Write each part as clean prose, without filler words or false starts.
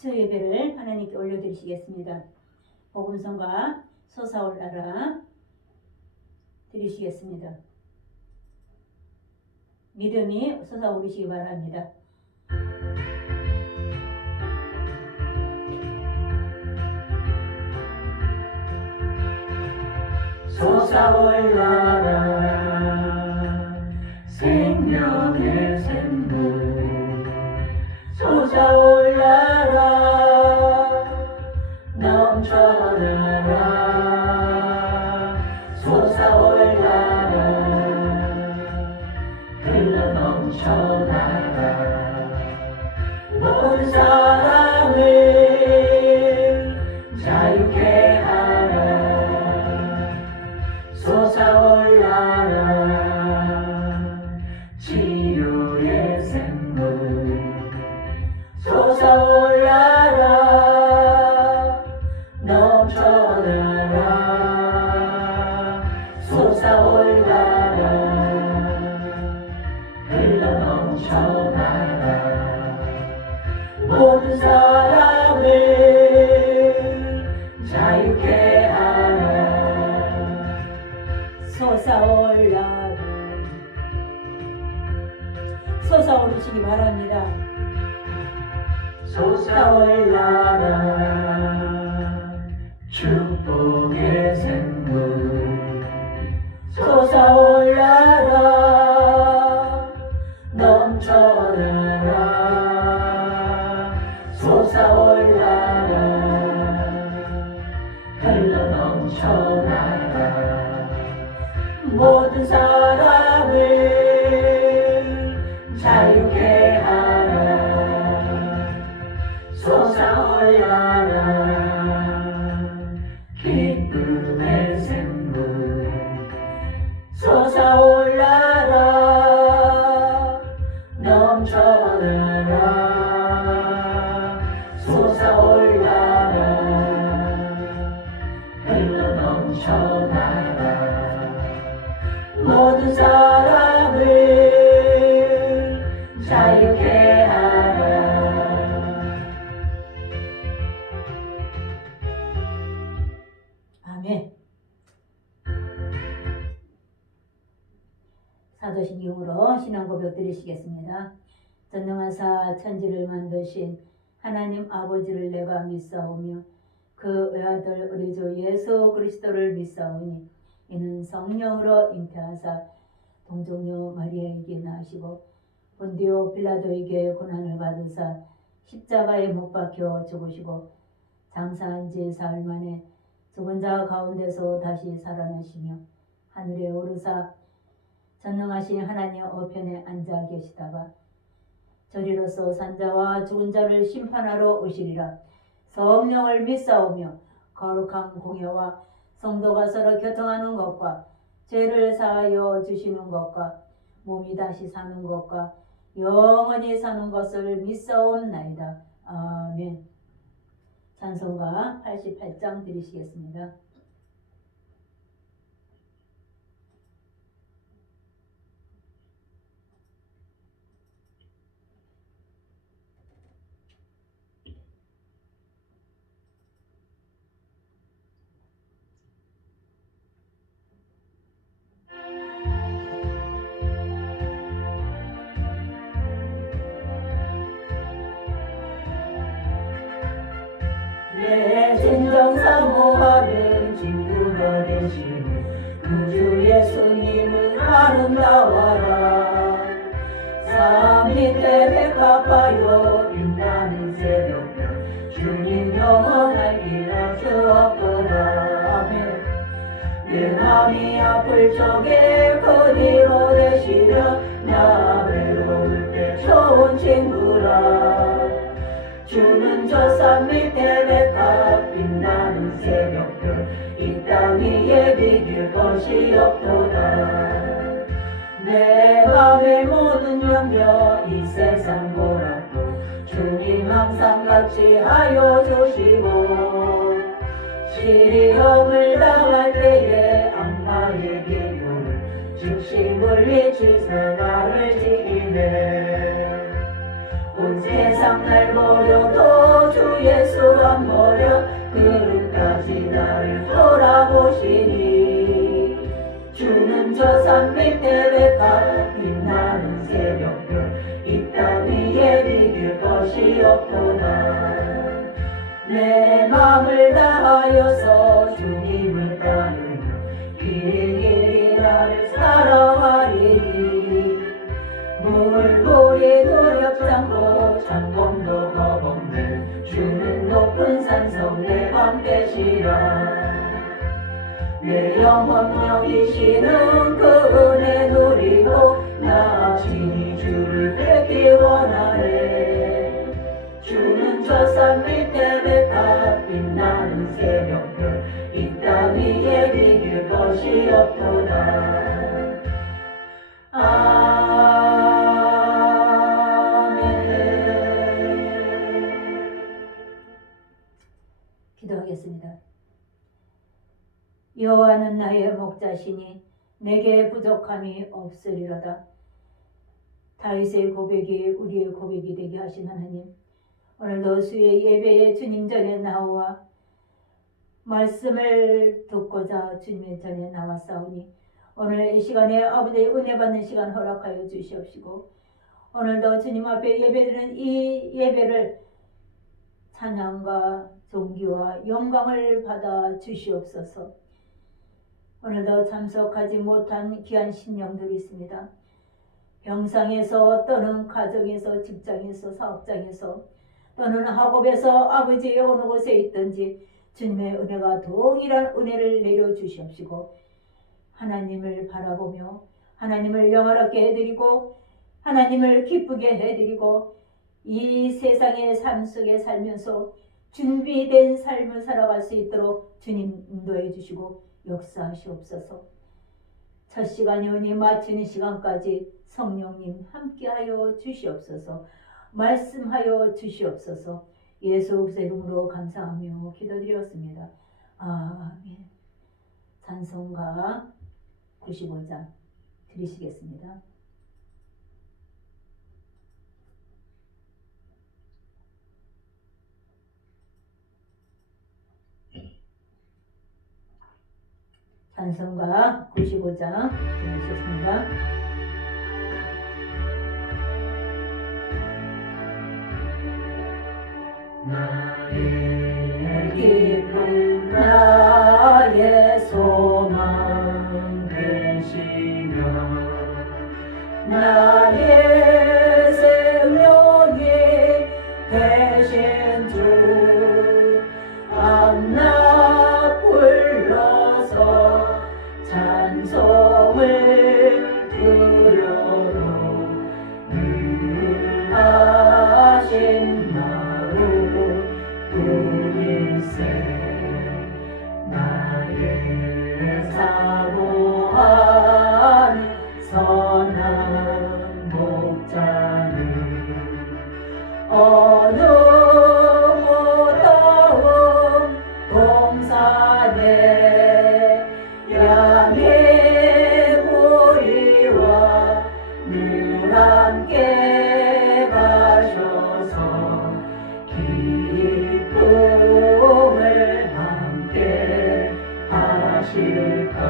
수요 예배를 하나님께 올려드리시겠습니다. 복음성과 솟아올라라 드리시겠습니다. 믿음이 솟아오르시기 바랍니다. 솟아올라라 생명의 샘물 솟아올라라 넘쳐나라 솟아올라라 흘러 넘쳐나라 모든 사람을 자유케 하라 솟아올라라 치유의 샘물 솟아올라라 넘쳐나라 솟아올라라 흘러 넘쳐나라 모든 사람을 자유케 하라 솟아올라라 솟아오르시기 바랍니다. 솟아올라라 축복의 샘물 솟아올라라 넘쳐나라 솟아올라라 흘러 넘쳐나라 모든 사람을 자유케 하라 솟아올라라 기쁨의 샘물 솟아올라라 넘쳐나라 솟아올라라 흘러 넘쳐나라 모든 사람을 자유케 하라 아멘. 사도신경으로 신앙 고백 드리시겠습니다. 전능하사 천지를 만드신 하나님 아버지를 내가 믿사오며 그 외아들 우리 주 예수 그리스도를 믿사오니 이는 성령으로 잉태하사 동정녀 마리아에게 나시고 본디오 빌라도에게 고난을 받으사 십자가에 못 박혀 죽으시고 장사한 지 사흘 만에 죽은 자 가운데서 다시 살아나시며 하늘에 오르사 전능하신 하나님 우편에 앉아 계시다가 저리로서 산자와 죽은 자를 심판하러 오시리라. 성령을 믿사오며 거룩한 공예와 성도가 서로 교통하는 것과 죄를 사하여 주시는 것과 몸이 다시 사는 것과 영원히 사는 것을 믿사옵나이다. 아멘. 찬송가 88장 드리시겠습니다. 내 진정 사모하는 친구가 되시는 구주 예수님은 아름다워라 삶 밑에 백합하여 빛나는 새벽별 주님 영원할 길을 주었구나 아멘 내 맘이 아플 적에 그리로 되시려 나 외로울 때 좋은 친구라 주는 저 산 밑에 백합 빛나는 새벽별 이 땅 위에 비길 것이 없도다 내 맘의 모든 염려 이 세상 보라도 주님 항상 같이 하여 주시고 시험을 당할 때에 악마의 기도를 즉시 물리치사 나를 지키네 온 세상 날 버려도 주 저 산 밑에 백합 빛나는 새벽별 이 땅 위에 비길 것이 없도다. 내 맘을 다하여서 주님을 따르며 길이 나를 사랑하리니 물꼬리 두렵잖고 창검도 겁없네 주는 높은 산성 내 맘 되시라. 내 영혼 여기시는 그 은혜 누리고 나 친히 주를 뵙기 원하네. 주는 저 산 밑에 백합 빛나는 새벽별 이 땅 위에 비길 것이 없도다. 기도하겠습니다. 여호와는 나의 목자시니 내게 부족함이 없으리로다. 다윗의 고백이 우리의 고백이 되게 하신 하나님, 오늘도 수의 예배에 주님 전에 나와 말씀을 듣고자 주님의 전에 나왔사오니 오늘 이 시간에 아버지의 은혜 받는 시간 허락하여 주시옵시고 오늘도 주님 앞에 예배드리는 이 예배를 찬양과 존귀와 영광을 받아 주시옵소서. 오늘도 참석하지 못한 귀한 신령들이 있습니다. 병상에서 또는 가정에서 직장에서 사업장에서 또는 학업에서 아버지의 어느 곳에 있든지 주님의 은혜가 동일한 은혜를 내려주시옵시고 하나님을 바라보며 하나님을 영화롭게 해드리고 하나님을 기쁘게 해드리고 이 세상의 삶 속에 살면서 준비된 삶을 살아갈 수 있도록 주님 인도해 주시고 역사하시옵소서. 첫 시간이 오니 마치는 시간까지 성령님 함께하여 주시옵소서. 말씀하여 주시옵소서. 예수 그리스도의 이름으로 감사하며 기도드렸습니다. 아멘. 찬송가 95장 드리시겠습니다. 찬송가 95장 드리겠습니다. 나의 기쁨 나의 소망 되시며 나의 생명이 되신 주 앞나 불러서 찬송을 드려도 늘 하신 뿐일세. 나의 사모한 선한 목자는 어느 못다운 동산에 양의 무리와 늘 함께 가셔서 기쁨을 함께 하실까.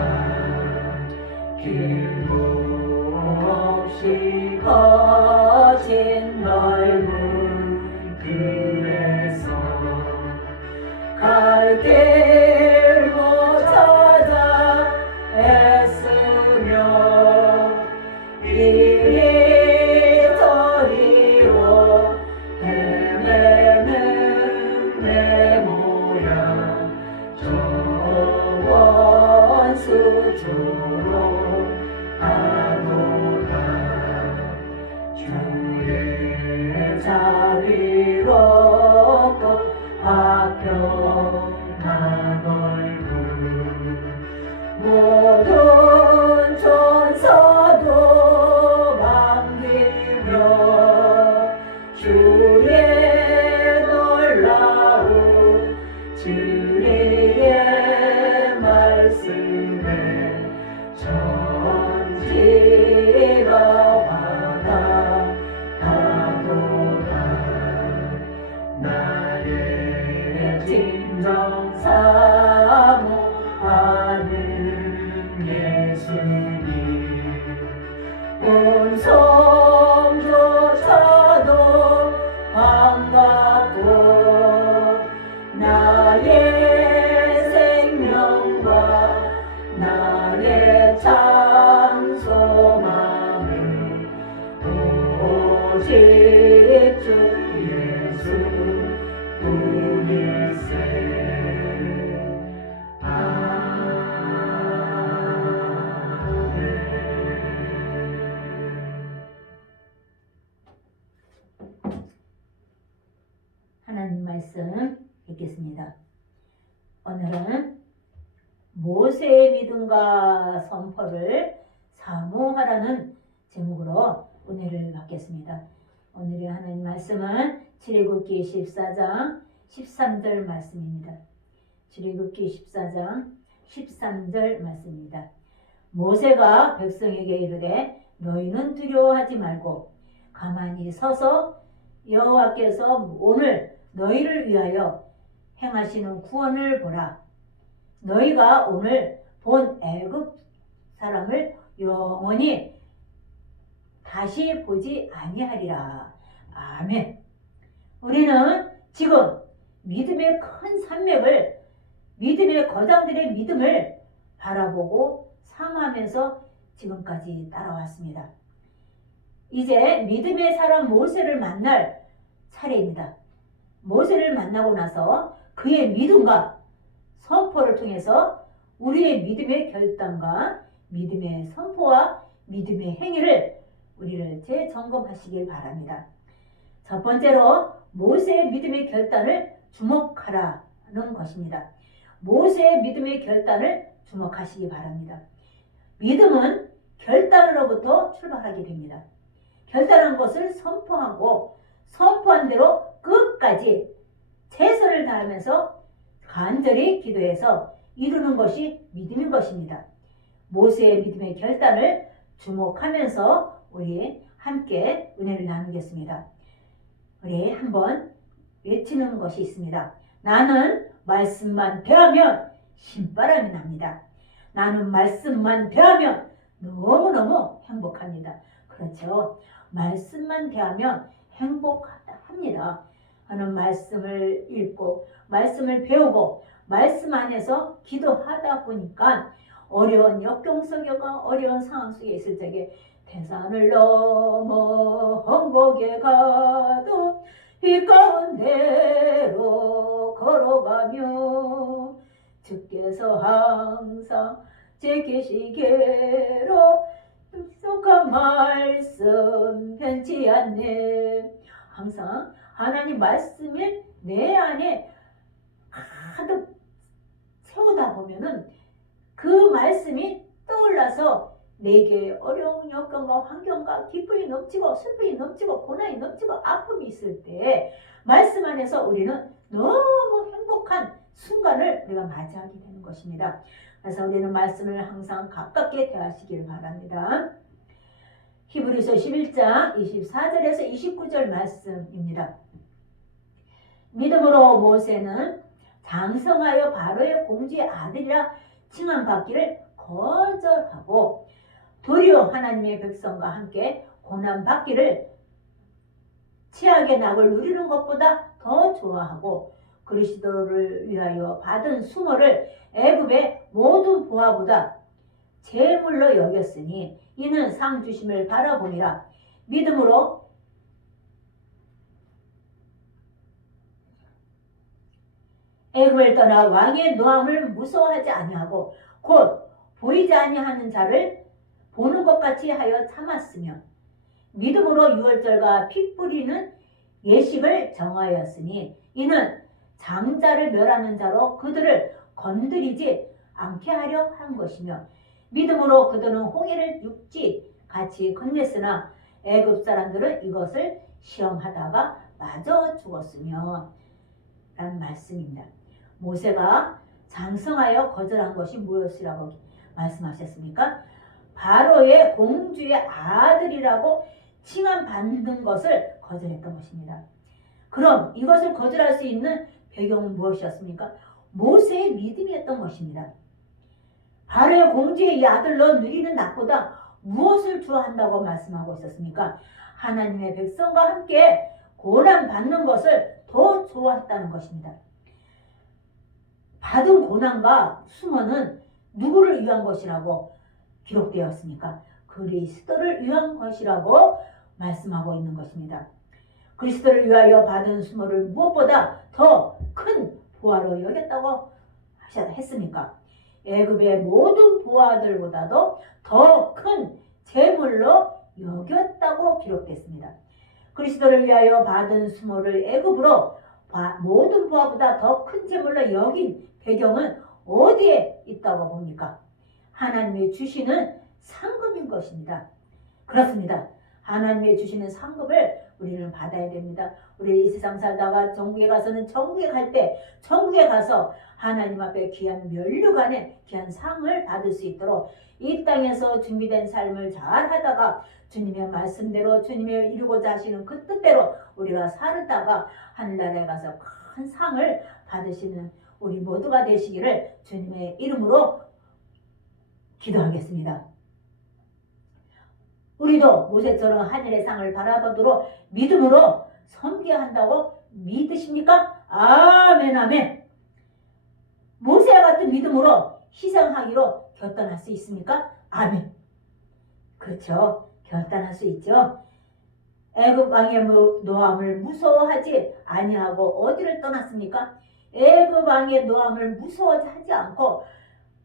길목 없이 거친 넓은 길에서 갈 길 못 찾아 애쓰며 이리저리로 헤매는 내 모양 저 원수처럼 하노라. 주의 자비롭고 화평한 얼굴 모든 천사도 반기며 주의 놀라운 진리의 말씀에 천지가 화답하도다. 나의 진정 사모하는 예수님 하나님 말씀 읽겠습니다. 오늘은 모세의 믿음과 선포를 사모하라는 제목으로 은혜를 받겠습니다. 오늘의 하나님 말씀은 출애굽기 14장 13절 말씀입니다. 출애굽기 14장 13절 말씀입니다. 모세가 백성에게 이르되 너희는 두려워하지 말고 가만히 서서 여호와께서 오늘 너희를 위하여 행하시는 구원을 보라. 너희가 오늘 본 애굽 사람을 영원히 다시 보지 아니하리라. 아멘. 우리는 지금 믿음의 큰 산맥을, 믿음의 거장들의 믿음을 바라보고 사모하면서 지금까지 따라왔습니다. 이제 믿음의 사람 모세를 만날 차례입니다. 모세를 만나고 나서 그의 믿음과 선포를 통해서 우리의 믿음의 결단과 믿음의 선포와 믿음의 행위를 우리를 재점검하시길 바랍니다. 첫 번째로 모세의 믿음의 결단을 주목하라는 것입니다. 모세의 믿음의 결단을 주목하시기 바랍니다. 믿음은 결단으로부터 출발하게 됩니다. 결단한 것을 선포하고 선포한 대로 끝까지 최선을 다하면서 간절히 기도해서 이루는 것이 믿음인 것입니다. 모세의 믿음의 결단을 주목하면서 우리 함께 은혜를 나누겠습니다. 우리 한번 외치는 것이 있습니다. 나는 말씀만 대하면 신바람이 납니다. 나는 말씀만 대하면 너무너무 행복합니다. 그렇죠. 말씀만 대하면 행복합니다. 하는 말씀을 읽고 말씀을 배우고 말씀 안에서 기도하다 보니까 어려운 역경 속에가 어려운 상황 속에 있을 적에 태산을 넘어 험곡에 가도 이 가운데로 걸어가며 주께서 항상 지키시기로 약속한 말씀 변치 않네. 항상 하나님 말씀이 내 안에 가득 세우다 보면은 그 말씀이 떠올라서 내게 어려운 여건과 환경과 기쁨이 넘치고 슬픔이 넘치고 고난이 넘치고 아픔이 있을 때 말씀 안에서 우리는 너무 행복한 순간을 우리가 맞이하게 되는 것입니다. 그래서 우리는 말씀을 항상 가깝게 대하시길 바랍니다. 히브리서 11장 24절에서 29절 말씀입니다. 믿음으로 모세는 장성하여 바로의 공주의 아들이라 칭함받기를 거절하고 도리어 하나님의 백성과 함께 고난받기를 최악의 낙을 누리는 것보다 더 좋아하고 그리스도를 위하여 받은 수모를 애굽의 모든 보화보다 제물로 여겼으니 이는 상 주심을 바라보니라. 믿음으로 애굽을 떠나 왕의 노함을 무서워하지 아니하고 곧 보이지 아니하는 자를 보는 것 같이 하여 참았으며 믿음으로 유월절과 피 뿌리는 예식을 정하였으니 이는 장자를 멸하는 자로 그들을 건드리지 않게 하려 한 것이며 믿음으로 그들은 홍해를 육지 같이 건넸으나 애굽 사람들은 이것을 시험하다가 마저 죽었으며 라는 말씀입니다. 모세가 장성하여 거절한 것이 무엇이라고 말씀하셨습니까? 바로의 공주의 아들이라고 칭함받는 것을 거절했던 것입니다. 그럼 이것을 거절할 수 있는 배경은 무엇이었습니까? 모세의 믿음이었던 것입니다. 바로의 공주의 이 아들로 누리는 낙보다 무엇을 좋아한다고 말씀하고 있었습니까? 하나님의 백성과 함께 고난받는 것을 더 좋아했다는 것입니다. 받은 고난과 수모는 누구를 위한 것이라고 기록되었습니까? 그리스도를 위한 것이라고 말씀하고 있는 것입니다. 그리스도를 위하여 받은 수모를 무엇보다 더 큰 보화로 여겼다고 했습니까? 애굽의 모든 보화들보다도 더 큰 재물로 여겼다고 기록됐습니다. 그리스도를 위하여 받은 수모를 애굽으로 모든 부하보다 더 큰 재물로 여긴 배경은 어디에 있다고 봅니까? 하나님이 주시는 상급인 것입니다. 그렇습니다. 하나님이 주시는 상급을 우리는 받아야 됩니다. 우리 이 세상 살다가 천국에 가서는 천국에 갈 때 천국에 가서 하나님 앞에 귀한 면류관의 귀한 상을 받을 수 있도록 이 땅에서 준비된 삶을 잘 하다가 주님의 말씀대로 주님의 이루고자 하시는 그 뜻대로 우리가 살다가 하늘나라에 가서 큰 상을 받으시는 우리 모두가 되시기를 주님의 이름으로 기도하겠습니다. 우리도 모세처럼 하늘의 상을 바라보도록 믿음으로 섬겨야 한다고 믿으십니까? 아멘 아멘. 모세와 같은 믿음으로 희생하기로 결단할 수 있습니까? 아멘. 그렇죠. 결단할 수 있죠. 애굽 왕의 노함을 무서워하지 아니하고 어디를 떠났습니까? 애굽 왕의 노함을 무서워하지 않고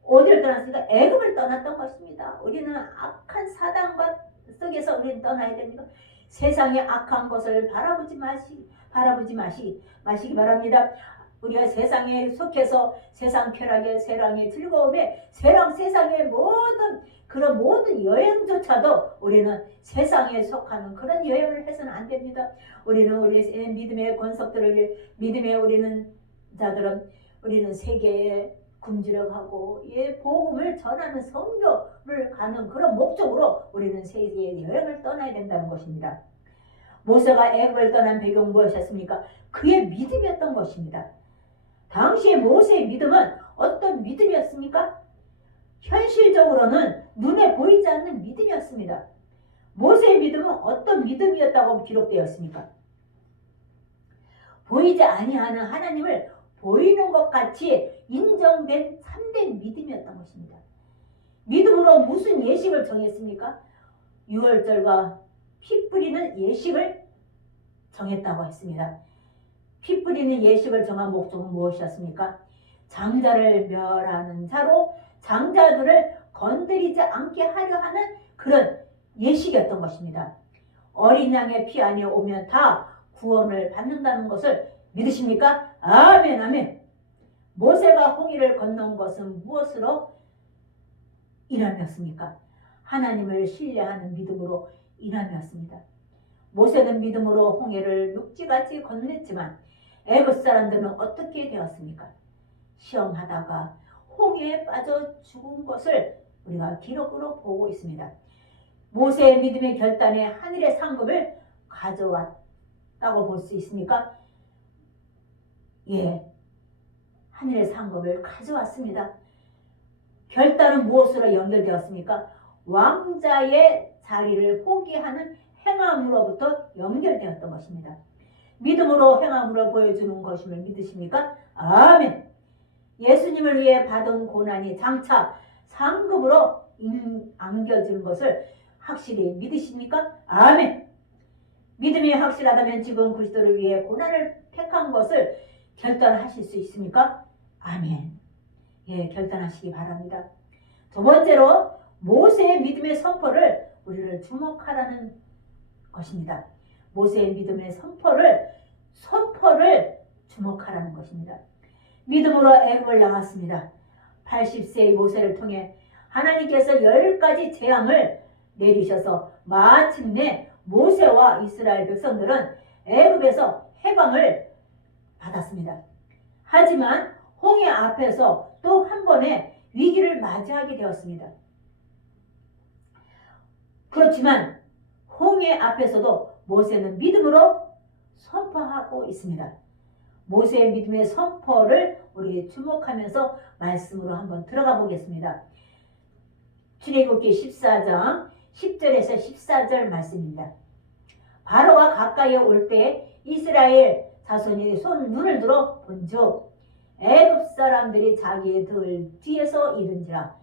어디를 떠났습니까? 애굽을 떠났던 것입니다. 우리는 악한 사단과 속에서 우리는 떠나야 됩니다. 세상의 악한 것을 바라보지 마시기 바랍니다. 우리가 세상에 속해서 세상 쾌락에 세상의 즐거움에 세상의 모든 여행조차도 우리는 세상에 속하는 그런 여행을 해서는 안 됩니다. 우리는 우리 믿음의 권속들을 믿음의 우리는 자들은 우리는 세계에 굶주려가고 복음을 전하는 선교를 가는 그런 목적으로 우리는 세계의 여행을 떠나야 된다는 것입니다. 모세가 애굽을 떠난 배경은 무엇이었습니까? 그의 믿음이었던 것입니다. 당시의 모세의 믿음은 어떤 믿음이었습니까? 현실적으로는 눈에 보이지 않는 믿음이었습니다. 모세의 믿음은 어떤 믿음이었다고 기록되었습니까? 보이지 아니하는 하나님을 보이는 것 같이 인정된 참된 믿음이었던 것입니다. 믿음으로 무슨 예식을 정했습니까? 유월절과 피 뿌리는 예식을 정했다고 했습니다. 피 뿌리는 예식을 정한 목적은 무엇이었습니까? 장자를 멸하는 자로 장자들을 건드리지 않게 하려 하는 그런 예식이었던 것입니다. 어린 양의 피 안에 오면 다 구원을 받는다는 것을 믿으십니까? 아멘 아멘. 모세가 홍해를 건넌 것은 무엇으로 인함이었습니까? 하나님을 신뢰하는 믿음으로 인함이었습니다. 모세는 믿음으로 홍해를 육지같이 건넜지만 애굽 사람들은 어떻게 되었습니까? 시험하다가 홍해에 빠져 죽은 것을 우리가 기록으로 보고 있습니다. 모세의 믿음의 결단에 하늘의 상급을 가져왔다고 볼 수 있습니까? 예, 하늘의 상급을 가져왔습니다. 결단은 무엇으로 연결되었습니까? 왕자의 자리를 포기하는 행함으로부터 연결되었던 것입니다. 믿음으로 행함으로 보여주는 것임을 믿으십니까? 아멘. 예수님을 위해 받은 고난이 장차 상급으로 안겨지는 것을 확실히 믿으십니까? 아멘. 믿음이 확실하다면 지금 그리스도를 위해 고난을 택한 것을 결단하실 수 있습니까? 아멘. 예, 결단하시기 바랍니다. 두 번째로 모세의 믿음의 선포를 우리를 주목하라는 것입니다. 모세의 믿음의 선포를 주목하라는 것입니다. 믿음으로 애굽을 나갔습니다. 80세의 모세를 통해 하나님께서 10가지 재앙을 내리셔서 마침내 모세와 이스라엘 백성들은 애굽에서 해방을 받았습니다. 하지만 홍해 앞에서 또 한 번의 위기를 맞이하게 되었습니다. 그렇지만 홍해 앞에서도 모세는 믿음으로 선포하고 있습니다. 모세의 믿음의 선포를 우리 주목하면서 말씀으로 한번 들어가 보겠습니다. 출애굽기 14장 10절에서 14절 말씀입니다. 바로가 가까이 올 때 이스라엘 자손이 눈을 들어 본즉 애굽 사람들이 자기들 뒤에서 이른지라.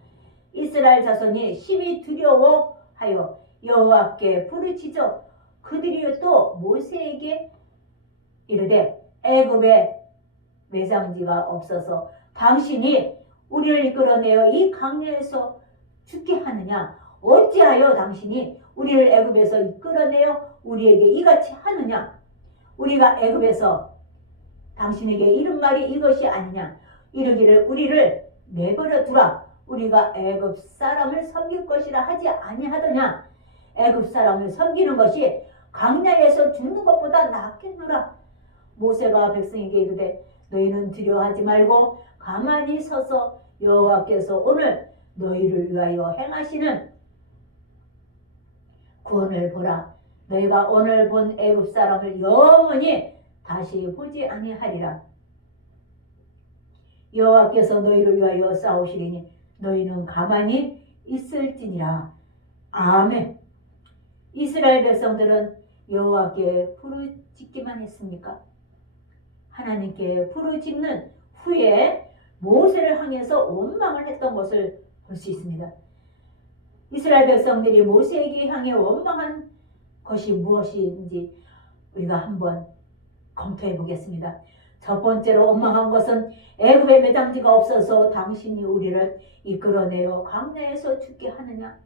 이스라엘 자손이 심히 두려워하여 여호와께 부르짖어 그들이 또 모세에게 이르되 애굽에 매장지가 없어서 당신이 우리를 이끌어내어 이 강야에서 죽게 하느냐? 어찌하여 당신이 우리를 애굽에서 이끌어내어 우리에게 이같이 하느냐? 우리가 애굽에서 당신에게 이른 말이 이것이 아니냐. 이르기를 우리를 내버려 두라. 우리가 애굽 사람을 섬길 것이라 하지 아니하더냐. 애굽 사람을 섬기는 것이 광야에서 죽는 것보다 낫겠노라. 모세가 백성에게 이르되 너희는 두려워하지 말고 가만히 서서 여호와께서 오늘 너희를 위하여 행하시는 구원을 보라. 너희가 오늘 본 애굽 사람을 영원히 다시 보지 아니하리라. 여호와께서 너희를 위하여 싸우시리니 너희는 가만히 있을지니라. 아멘. 이스라엘 백성들은 여호와께 부르짖기만 했습니까? 하나님께 부르짖는 후에 모세를 향해서 원망을 했던 것을 볼 수 있습니다. 이스라엘 백성들이 모세에게 향해 원망한 것이 무엇인지 우리가 한번 검토해 보겠습니다. 첫 번째로 원망한 것은 애굽에 매장지가 없어서 당신이 우리를 이끌어내어 광야에서 죽게 하느냐.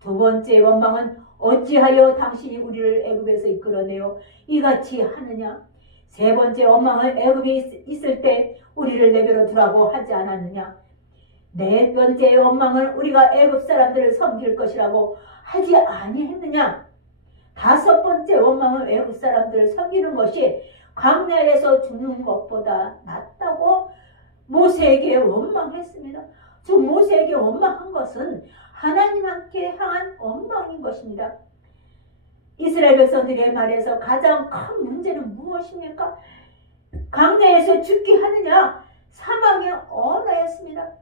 두 번째 원망은 어찌하여 당신이 우리를 애굽에서 이끌어내어 이같이 하느냐. 세 번째 원망은 애굽에 있을 때 우리를 내버려 두라고 하지 않았느냐. 네 번째 원망은 우리가 애굽 사람들을 섬길 것이라고 하지 아니했느냐. 다섯 번째 원망은 애굽 사람들을 섬기는 것이 광야에서 죽는 것보다 낫다고 모세에게 원망했습니다. 즉 모세에게 원망한 것은 하나님께 향한 원망인 것입니다. 이스라엘 백성들의 말에서 가장 큰 문제는 무엇입니까? 광야에서 죽게 하느냐, 사망의 언어였습니다.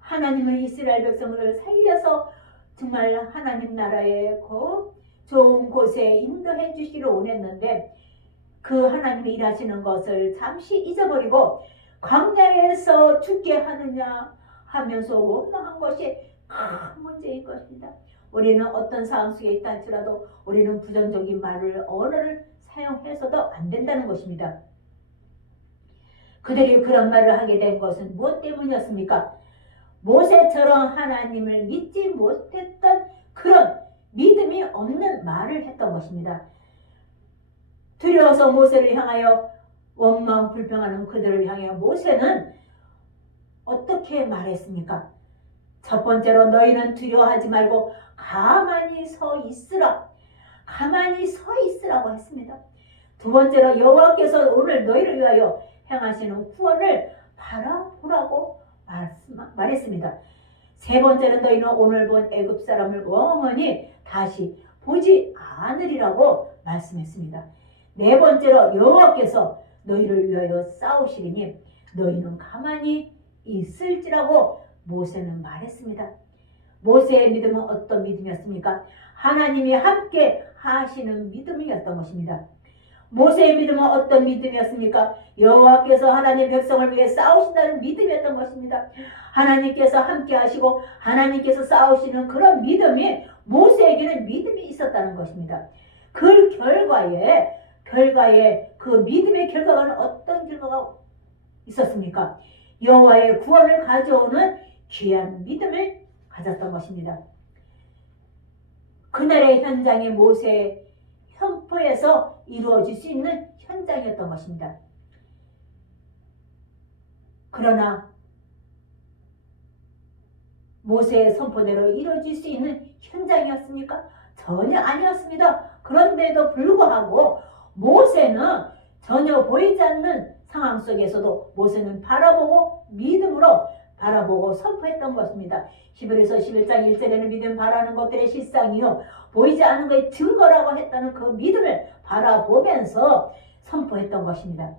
하나님은 이스라엘 백성을 살려서 정말 하나님 나라의 그 좋은 곳에 인도해 주시기를 원했는데 그 하나님이 일하시는 것을 잠시 잊어버리고 광야에서 죽게 하느냐 하면서 원망한 것이 큰 문제인 것입니다. 우리는 어떤 상황 속에 있다 할지라도 우리는 부정적인 말을 언어를 사용해서도 안 된다는 것입니다. 그들이 그런 말을 하게 된 것은 무엇 때문이었습니까? 모세처럼 하나님을 믿지 못했던 그런 믿음이 없는 말을 했던 것입니다. 두려워서 모세를 향하여 원망 불평하는 그들을 향하여 모세는 어떻게 말했습니까? 첫 번째로 너희는 두려워하지 말고 가만히 서 있으라. 가만히 서 있으라고 했습니다. 두 번째로 여호와께서 오늘 너희를 위하여 행하시는 구원을 바라보라고 말했습니다. 세 번째는 너희는 오늘 본 애굽 사람을 영원히 다시 보지 않으리라고 말씀했습니다. 네 번째로 여호와께서 너희를 위하여 싸우시리니 너희는 가만히 있을지라고 모세는 말했습니다. 모세의 믿음은 어떤 믿음이었습니까? 하나님이 함께 하시는 믿음이었던 것입니다. 모세의 믿음은 어떤 믿음이었습니까? 여호와께서 하나님 백성을 위해 싸우신다는 믿음이었던 것입니다. 하나님께서 함께 하시고 하나님께서 싸우시는 그런 믿음이 모세에게는 믿음이 있었다는 것입니다. 그 결과에 그 믿음의 결과는 어떤 결과가 있었습니까? 여호와의 구원을 가져오는 귀한 믿음을 가졌던 것입니다. 그날의 현장이 모세의 선포에서 이루어질 수 있는 현장이었던 것입니다. 그러나 모세의 선포대로 이루어질 수 있는 현장이었습니까? 전혀 아니었습니다. 그런데도 불구하고 모세는 전혀 보이지 않는 상황 속에서도 모세는 바라보고 믿음으로 바라보고 선포했던 것입니다. 히브리서 11장 1절에는 믿음 바라는 것들의 실상이요 보이지 않는 것의 증거라고 했다는 그 믿음을 바라보면서 선포했던 것입니다.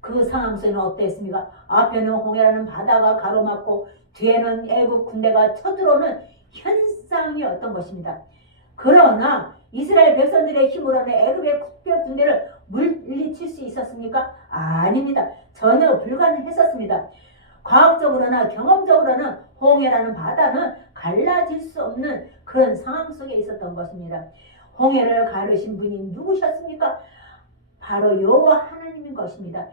그 상황 속에는 어땠습니까? 앞에는 홍해라는 바다가 가로막고 뒤에는 애국 군대가 쳐들어오는 현상이었던 것입니다. 그러나 이스라엘 백성들의 힘으로는 애굽의 특별 군대를 물리칠 수 있었습니까? 아닙니다. 전혀 불가능했었습니다. 과학적으로나 경험적으로는 홍해라는 바다는 갈라질 수 없는 그런 상황 속에 있었던 것입니다. 홍해를 가르신 분이 누구셨습니까? 바로 여호와 하나님인 것입니다.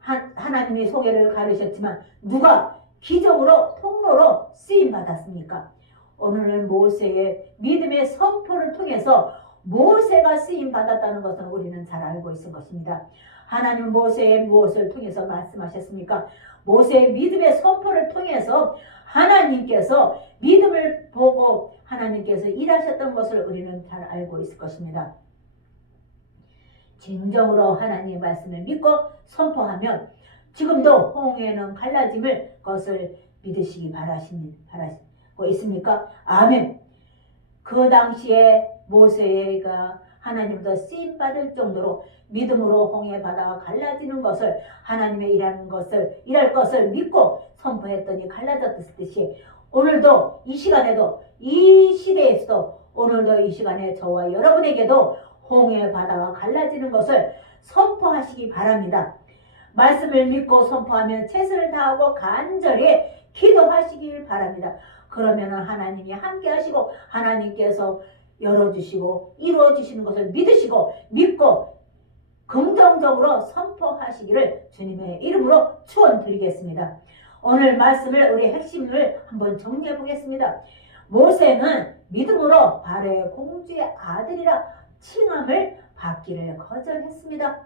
하나님이 홍해를 가르셨지만 누가 기적으로 통로로 쓰임 받았습니까? 오늘은 모세의 믿음의 선포를 통해서 모세가 쓰임 받았다는 것은 우리는 잘 알고 있을 것입니다. 하나님은 모세의 무엇을 통해서 말씀하셨습니까? 모세의 믿음의 선포를 통해서 하나님께서 믿음을 보고 하나님께서 일하셨던 것을 우리는 잘 알고 있을 것입니다. 진정으로 하나님의 말씀을 믿고 선포하면 지금도 홍해는 갈라짐을 것을 믿으시기 바라시고 있습니까? 아멘. 그 당시에 모세가 하나님부터 쓰임받을 정도로 믿음으로 홍해 바다가 갈라지는 것을 하나님의 일할 것을 믿고 선포했더니 갈라졌듯이 오늘도 이 시간에도 이 시대에서도 오늘도 이 시간에 저와 여러분에게도 홍해 바다가 갈라지는 것을 선포하시기 바랍니다. 말씀을 믿고 선포하면 최선을 다하고 간절히 기도하시길 바랍니다. 그러면 하나님이 함께 하시고 하나님께서 열어주시고 이루어주시는 것을 믿으시고 믿고 긍정적으로 선포하시기를 주님의 이름으로 축원드리겠습니다. 오늘 말씀을 우리 핵심을 한번 정리해 보겠습니다. 모세는 믿음으로 바로의 공주의 아들이라 칭함을 받기를 거절했습니다.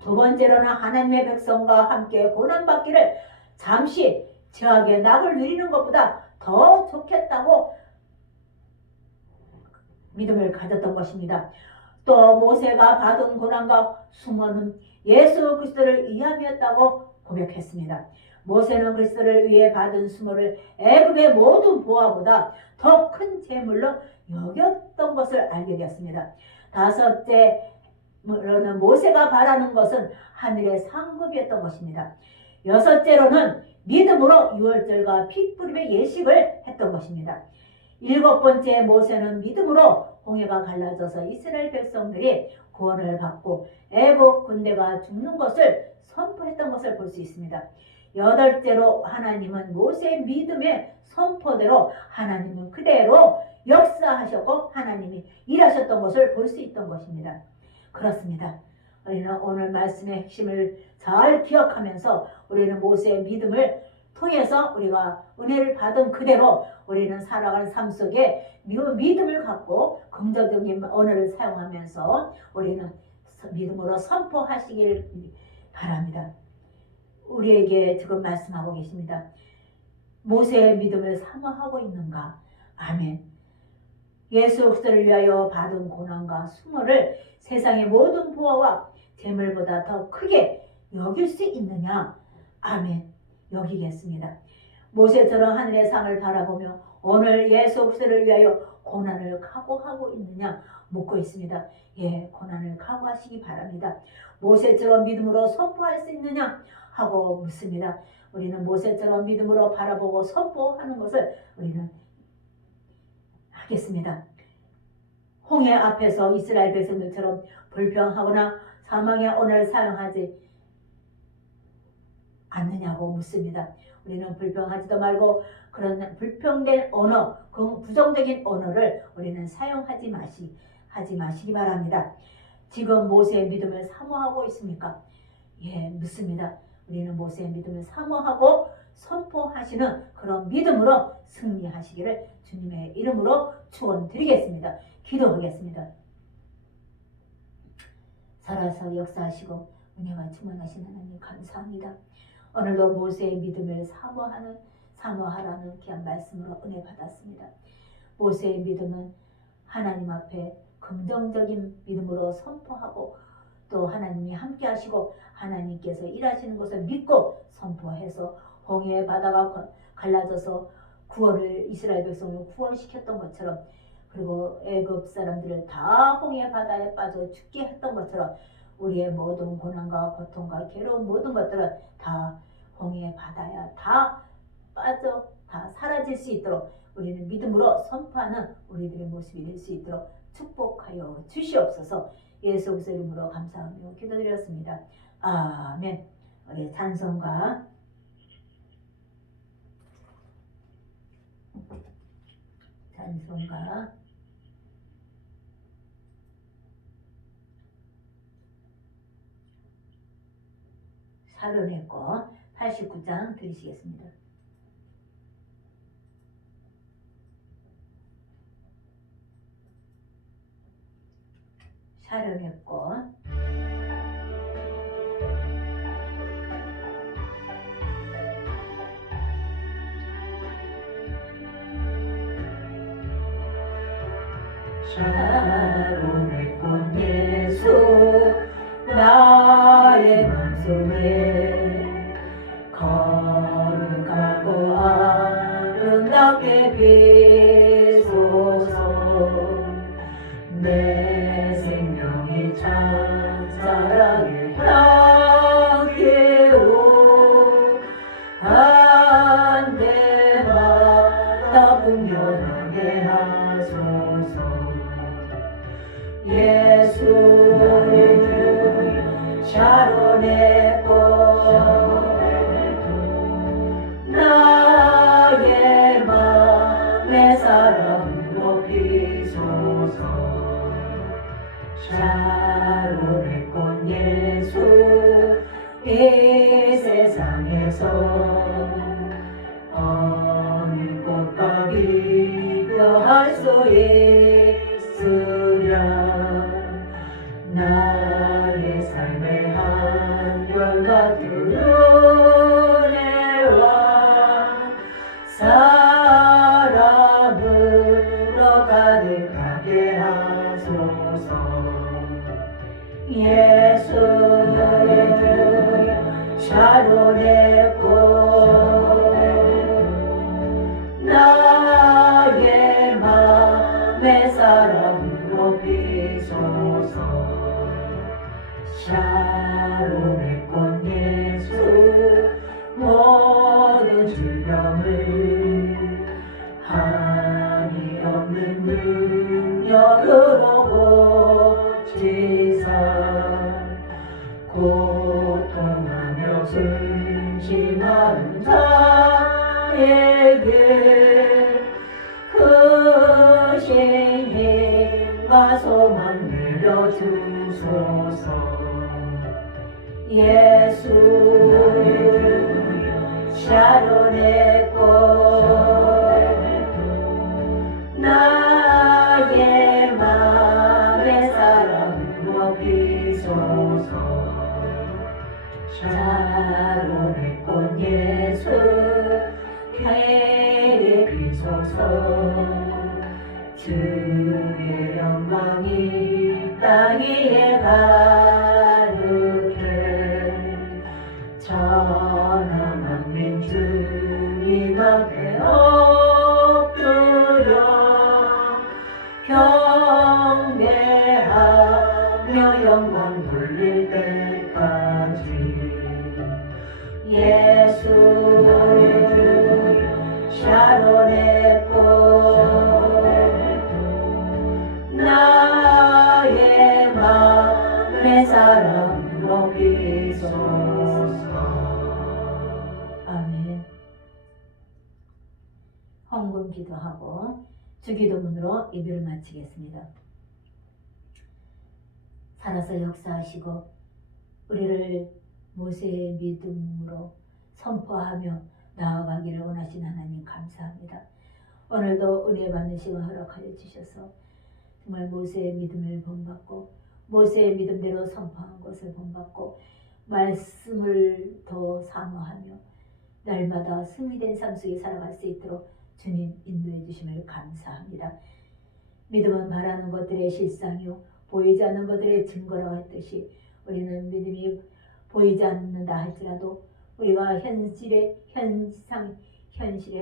두 번째로는 하나님의 백성과 함께 고난받기를 잠시 저하게 낙을 누리는 것보다 더 좋겠다고 믿음을 가졌던 것입니다. 또 모세가 받은 고난과 수모는 예수 그리스도를 위함이었다고 고백했습니다. 모세는 그리스도를 위해 받은 수모를 애굽의 모든 보화보다 더 큰 재물로 여겼던 것을 알게 되었습니다. 다섯째로는 모세가 바라는 것은 하늘의 상급이었던 것입니다. 여섯째로는 믿음으로 유월절과 핏부림의 예식을 했던 것입니다. 일곱 번째 모세는 믿음으로 홍해가 갈라져서 이스라엘 백성들이 구원을 받고 애국 군대가 죽는 것을 선포했던 것을 볼 수 있습니다. 여덟째로 하나님은 모세의 믿음의 선포대로 하나님은 그대로 역사하셨고 하나님이 일하셨던 것을 볼 수 있던 것입니다. 그렇습니다. 우리는 오늘 말씀의 핵심을 잘 기억하면서 우리는 모세의 믿음을 통해서 우리가 은혜를 받은 그대로 우리는 살아가는 삶 속에 믿음을 갖고 긍정적인 언어를 사용하면서 우리는 믿음으로 선포하시길 바랍니다. 우리에게 지금 말씀하고 계십니다. 모세의 믿음을 사모하고 있는가? 아멘. 예수 그리스도를 위하여 받은 고난과 수모를 세상의 모든 보화와 재물보다 더 크게 여길 수 있느냐? 아멘. 여기겠습니다. 모세처럼 하늘의 상을 바라보며 오늘 예수 그리스도를 위하여 고난을 각오하고 있느냐 묻고 있습니다. 예, 고난을 각오하시기 바랍니다. 모세처럼 믿음으로 선포할 수 있느냐 하고 묻습니다. 우리는 모세처럼 믿음으로 바라보고 선포하는 것을 우리는 하겠습니다. 홍해 앞에서 이스라엘 백성들처럼 불평하거나 사망의 언어를 사용하지 않느냐고 묻습니다. 우리는 불평하지도 말고 그런 불평된 언어, 부정적인 언어를 우리는 사용하지 마시기 바랍니다. 지금 모세의 믿음을 사모하고 있습니까? 예, 묻습니다. 우리는 모세의 믿음을 사모하고 선포하시는 그런 믿음으로 승리하시기를 주님의 이름으로 축원드리겠습니다. 기도하겠습니다. 살아서 역사하시고 은혜가 충만하신 하나님 감사합니다. 오늘도 모세의 믿음을 사모하라는 귀한 말씀으로 은혜 받았습니다. 모세의 믿음은 하나님 앞에 긍정적인 믿음으로 선포하고 또 하나님이 함께 하시고 하나님께서 일하시는 것을 믿고 선포해서 홍해 바다가 갈라져서 이스라엘 백성을 구원시켰던 것처럼 그리고 애굽 사람들을 다 홍해 바다에 빠져 죽게 했던 것처럼 우리의 모든 고난과 고통과 괴로운 모든 것들은 다 홍해 바다에 다 빠져 다 사라질 수 있도록 우리는 믿음으로 선포하는 우리들의 모습이 될 수 있도록 축복하여 주시옵소서. 예수 그리스도 이름으로 감사하며 기도드렸습니다. 아멘. 우리 찬송가 사론의 꽃 89장 들으시겠습니다. 샤론의 꽃. 샤론의 꽃 예수 나의 맘속에 거룩하고 아름답게 비소서. 내 생명이 찬란하게 찬란하게로 한 때마다 풍년하게 하소서. 예수 샤론의 꽃 나의 맘의 사랑으로 비소서. 샤론의 꽃 예수 이 세상에서 어느 꽃과 비교할 수 있으랴. 나의 삶의 한결같은 은혜와 사랑으로 가득하게 하소서. 예수 샤론의 꽃 나의 맘의 사랑으로 비소서. 샤론의 꽃 예수 모든 질병을 한이 없는 능력으로 고치사 고통하며 근심하는 자에게 크신 힘과 소망 내려주소서. 예수 샤론의 꽃 나의 맘의 사랑으로 비소서. 샤론의 꽃 예수 해에 비소서. 주의 영광이 땅 위에 가득해 천하 만민 주님 앞에 엎드려 경배하며 영광 돌릴 때까지. 예수 샤론의 꽃 나의 맘의 사랑으로 비소서. 아멘. 헌금 기도하고 주기도문으로 예배를 마치겠습니다. 살아서 역사하시고 우리를 모세의 믿음으로 선포하며 나아가기를 원하신 하나님 감사합니다. 오늘도 은혜 받는 시간 허락하여 주셔서 정말 모세의 믿음을 본받고 모세의 믿음대로 선포한 것을 본받고 말씀을 더 사모하며 날마다 승리된 삶 속에 살아갈 수 있도록 주님 인도해 주심을 감사합니다. 믿음은 바라는 것들의 실상이요 보이지 않는 것들의 증거라고 했듯이 우리는 믿음이 보이지 않는다 할지라도 우리가 현실의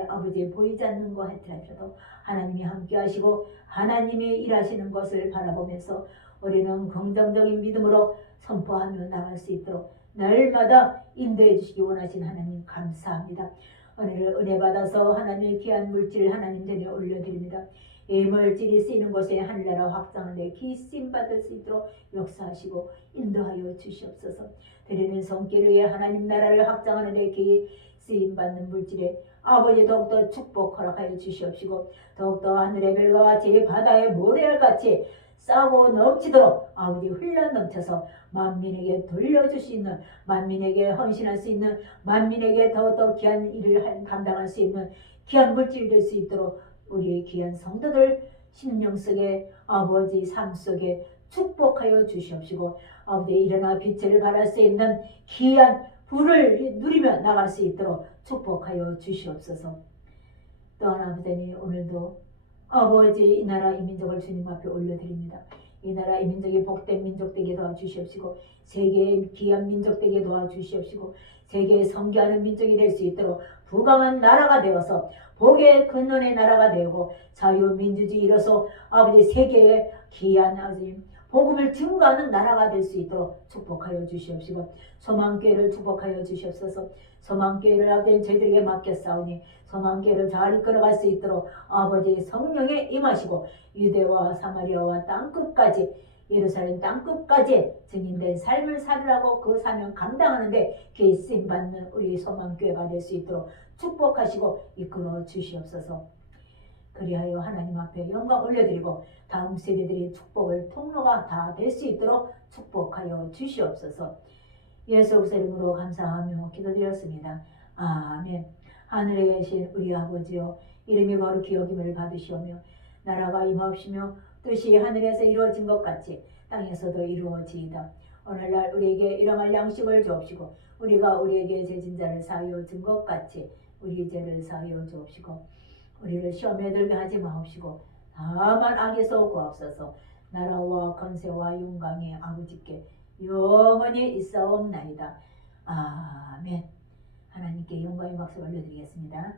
아버지의 보이지 않는 것 할지라도 하나님이 함께 하시고 하나님이 일하시는 것을 바라보면서 우리는 긍정적인 믿음으로 선포하며 나갈 수 있도록 날마다 인도해 주시기 원하신 하나님 감사합니다. 오늘을 은혜 받아서 하나님의 귀한 물질 하나님 전에 올려드립니다. 이 물질이 쓰이는 곳에 하늘나라 확장을 내 기쓰임 받을 수 있도록 역사하시고 인도하여 주시옵소서. 드리는 손길 위에 하나님 나라를 확장하는 데 기쓰임 받는 물질에 아버지 더욱더 축복 허락하여 주시옵시고 더욱더 하늘의 별과 같이 바다의 모래알같이 싸고 넘치도록 아버지 흘러넘쳐서 만민에게 돌려줄 수 있는 만민에게 헌신할 수 있는 만민에게 더욱더 귀한 일을 감당할 수 있는 귀한 물질이 될 수 있도록 우리의 귀한 성도들 심령 속에 아버지 삶 속에 축복하여 주시옵시고 아버지 일어나 빛을 발할 수 있는 귀한 불을 누리며 나갈 수 있도록 축복하여 주시옵소서. 또한 아버지 오늘도 아버지 이 나라 이 민족을 주님 앞에 올려드립니다. 이 나라 이 민족이 복된 민족 되게 도와주시옵시고 세계의 귀한 민족 되게 도와주시옵시고 세계에 선교하는 민족이 될 수 있도록 부강한 나라가 되어서 복의 근원의 나라가 되고 자유민주주의로서 아버지 세계에 귀한 아버지 복음을 증거하는 나라가 될 수 있도록 축복하여 주시옵시고 소망교회를 축복하여 주시옵소서. 소망교회를 아버지 저희들에게 맡겼사오니 소망교회를 잘 이끌어갈 수 있도록 아버지 성령에 임하시고 유대와 사마리아와 땅끝까지 예루살렘 땅끝까지 증인된 삶을 살으라고 그 사명 감당하는데 귀히 쓰임받는 우리 소망교회가 될 수 있도록 축복하시고 이끌어 주시옵소서. 그리하여 하나님 앞에 영광 올려드리고 다음 세대들이 축복을 통로가 다 될 수 있도록 축복하여 주시옵소서. 예수 그리스도 이름으로 감사하며 기도드렸습니다. 아멘. 하늘에 계신 우리 아버지여 이름이 거룩히 여김을 받으시오며 나라가 임하옵시며 뜻이 하늘에서 이루어진 것 같이 땅에서도 이루어지이다. 오늘날 우리에게 일용할 양식을 주옵시고 우리가 우리에게 죄진 자를 사하여 준 것 같이 우리 죄를 사하여 주옵시고 우리를 시험에 들게 하지 마옵시고 다만 악에서 구하옵소서. 나라와 권세와 영광이 아버지께 영원히 있사옵나이다. 아멘. 하나님께 영광의 박수 올려드리겠습니다.